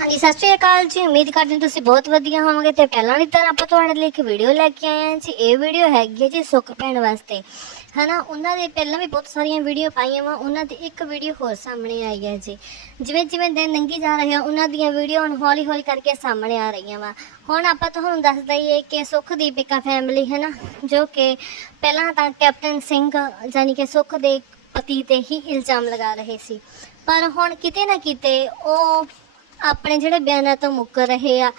ਹਾਂਜੀ, ਸਤਿ ਸ਼੍ਰੀ ਅਕਾਲ ਜੀ। ਉਮੀਦ ਕਰਦੇ ਹਾਂ ਤੁਸੀਂ ਬਹੁਤ ਵਧੀਆ ਹੋਵੋਗੇ ਤੇ ਪਹਿਲਾਂ ਦੀ ਤਰ੍ਹਾਂ ਆਪਾਂ ਤੁਹਾਡੇ ਲਈ ਇੱਕ ਵੀਡੀਓ ਲੈ ਕੇ ਆਏ ਹਾਂ ਜੀ। ਇਹ ਵੀਡੀਓ ਹੈਗੀ ਹੈ ਜੀ ਸੁੱਖ ਭੈਣ ਵਾਸਤੇ। ਹਨਾ, ਉਹਨਾਂ ਦੇ ਪਹਿਲਾਂ ਵੀ ਬਹੁਤ ਸਾਰੀਆਂ ਵੀਡੀਓ ਪਾਈਆਂ ਵਾ, ਉਹਨਾਂ ਦੀ ਇੱਕ ਵੀਡੀਓ ਹੋਰ ਸਾਹਮਣੇ ਆਈ ਹੈ ਜੀ। ਜਿਵੇਂ ਜਿਵੇਂ ਦਿਨ ਲੰਘੀ ਜਾ ਰਹੇ ਆ, ਉਹਨਾਂ ਦੀਆਂ ਵੀਡੀਓ ਹੁਣ ਹੌਲੀ ਹੌਲੀ ਕਰਕੇ ਸਾਹਮਣੇ ਆ ਰਹੀਆਂ ਵਾ। ਹੁਣ ਆਪਾਂ ਤੁਹਾਨੂੰ ਦੱਸ ਦਈਏ ਕਿ ਸੁੱਖ ਦੀ ਪਿਕਾ ਫੈਮਿਲੀ ਹੈ ਨਾ ਜੋ ਕਿ ਪਹਿਲਾਂ ਤਾਂ ਕੈਪਟਨ ਸਿੰਘ ਜਾਨੀ ਕਿ ਸੁੱਖ ਦੇ ਪਤੀ ਤੇ ਹੀ ਇਲਜ਼ਾਮ ਲਗਾ ਰਹੇ ਸੀ। ਪਰ ਹੁਣ ਕਿਤੇ ਨਾ ਕਿਤੇ ਉਹ ਆਪਣੇ ਜਿਹੜੇ ਬਿਆਨਾਂ ਤੋਂ ਮੁੱਕਰ ਰਹੇ ਆ।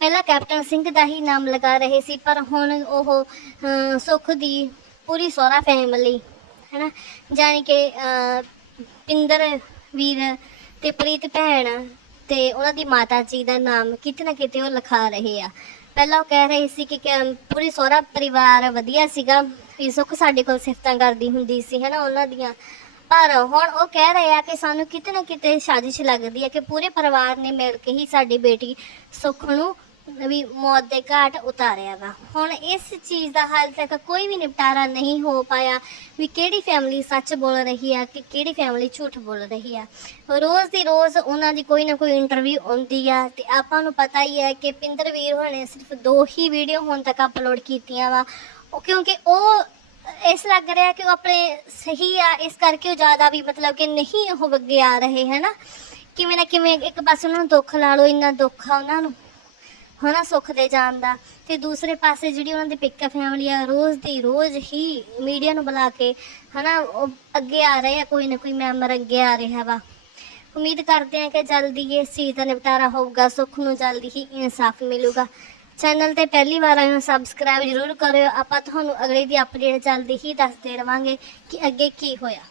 ਪਹਿਲਾਂ ਕੈਪਟਨ ਸਿੰਘ ਦਾ ਹੀ ਨਾਮ ਲਗਾ ਰਹੇ ਸੀ ਪਰ ਹੁਣ ਉਹ ਅਹ, ਸੁੱਖ ਦੀ ਪੂਰੀ ਸਹੁਰਾ ਫੈਮਿਲੀ ਹੈਨਾ? ਜਾਣੀ ਕਿ ਪਿੰਦਰ ਵੀਰ ਤੇ ਪ੍ਰੀਤ ਭੈਣ ਤੇ ਉਹਨਾਂ ਦੀ ਮਾਤਾ ਜੀ ਦਾ ਨਾਮ ਕਿਤੇ ਨਾ ਕਿਤੇ ਉਹ ਲਿਖਾ ਰਹੇ ਆ। ਪਹਿਲਾਂ ਉਹ ਕਹਿ ਰਹੇ ਸੀ ਕਿ ਕਿ ਪੂਰੀ ਸਹੁਰਾ ਪਰਿਵਾਰ ਵਧੀਆ ਸੀਗਾ ਵੀ ਸੁੱਖ ਸਾਡੇ ਕੋਲ ਸਿਫਤਾਂ ਕਰਦੀ ਹੁੰਦੀ ਸੀ ਹੈਨਾ? ਉਹਨਾਂ ਦੀਆਂ ਪਰ ਹੁਣ ਉਹ ਕਹਿ ਰਹੇ ਆ ਕਿ ਸਾਨੂੰ ਕਿਤੇ ਨਾ ਕਿਤੇ ਸਾਜ਼ਿਸ਼ ਲੱਗਦੀ ਹੈ ਕਿ ਪੂਰੇ ਪਰਿਵਾਰ ਨੇ ਮਿਲ ਕੇ ਹੀ ਸਾਡੀ ਬੇਟੀ ਸੁੱਖ ਨੂੰ ਵੀ ਮੌਤ ਦੇ ਘਾਟ ਉਤਾਰਿਆ ਵਾ। ਹੁਣ ਇਸ ਚੀਜ਼ ਦਾ ਹਾਲ ਤੱਕ ਕੋਈ ਵੀ ਨਿਪਟਾਰਾ ਨਹੀਂ ਹੋ ਪਾਇਆ ਵੀ ਕਿਹੜੀ ਫੈਮਿਲੀ ਸੱਚ ਬੋਲ ਰਹੀ ਆ ਕਿ ਕਿਹੜੀ ਫੈਮਿਲੀ ਝੂਠ ਬੋਲ ਰਹੀ ਆ। ਰੋਜ਼ ਦੀ ਰੋਜ਼ ਉਹਨਾਂ ਦੀ ਕੋਈ ਨਾ ਕੋਈ ਇੰਟਰਵਿਊ ਆਉਂਦੀ ਆ ਤੇ ਆਪਾਂ ਨੂੰ ਪਤਾ ਹੀ ਹੈ ਕਿ ਪਿੰਦਰ ਵੀਰ ਹੋਣੇ ਸਿਰਫ ਦੋ ਹੀ ਵੀਡੀਓ ਹੁਣ ਤੱਕ ਅਪਲੋਡ ਕੀਤੀਆਂ ਵਾ। ਉਹ ਕਿਉਂਕਿ ਉਹ ਇਸ ਲੱਗ ਰਿਹਾ ਕਿ ਉਹ ਆਪਣੇ ਸਹੀ ਆ, ਇਸ ਕਰਕੇ ਉਹ ਜ਼ਿਆਦਾ ਵੀ ਮਤਲਬ ਕਿ ਨਹੀਂ ਉਹ ਅੱਗੇ ਆ ਰਹੇ ਹੈ ਕਿਵੇਂ ਨਾ ਕਿਵੇਂ ਇੱਕ ਪਾਸੇ ਉਹਨਾਂ ਨੂੰ ਦੁੱਖ ਲਾ ਲਓ, ਇੰਨਾ ਦੁੱਖ ਆ ਉਹਨਾਂ ਨੂੰ, ਹਨਾ, ਸੁੱਖ ਦੇ ਜਾਣ ਦਾ। ਤੇ ਦੂਸਰੇ ਪਾਸੇ ਜਿਹੜੀ ਉਹਨਾਂ ਦੀ ਪਿੱਕਾ ਫੈਮਿਲੀ ਆ, ਰੋਜ਼ ਦੀ ਰੋਜ਼ ਹੀ ਮੀਡੀਆ ਨੂੰ ਬੁਲਾ ਕੇ, ਹਨਾ, ਉਹ ਅੱਗੇ ਆ ਰਹੇ ਆ, ਕੋਈ ਨਾ ਕੋਈ ਮੈਂਬਰ ਅੱਗੇ ਆ ਰਿਹਾ ਵਾ। ਉਮੀਦ ਕਰਦੇ ਹਾਂ ਕਿ ਜਲਦੀ ਇਸ ਚੀਜ਼ ਦਾ ਨਿਪਟਾਰਾ ਹੋਊਗਾ, ਸੁੱਖ ਨੂੰ ਜਲਦੀ ਹੀ ਇਨਸਾਫ ਮਿਲੂਗਾ। ਚੈਨਲ ਤੇ ਪਹਿਲੀ ਵਾਰ ਆਏ ਹੋ ਸਬਸਕ੍ਰਾਈਬ ਜ਼ਰੂਰ ਕਰਿਓ। ਆਪਾਂ ਤੁਹਾਨੂੰ ਅਗਲੇ ਦੀ ਅਪਡੇਟ ਜਲਦੀ ਹੀ ਦੱਸਦੇ ਰਵਾਂਗੇ ਕਿ ਅੱਗੇ ਕੀ ਹੋਇਆ।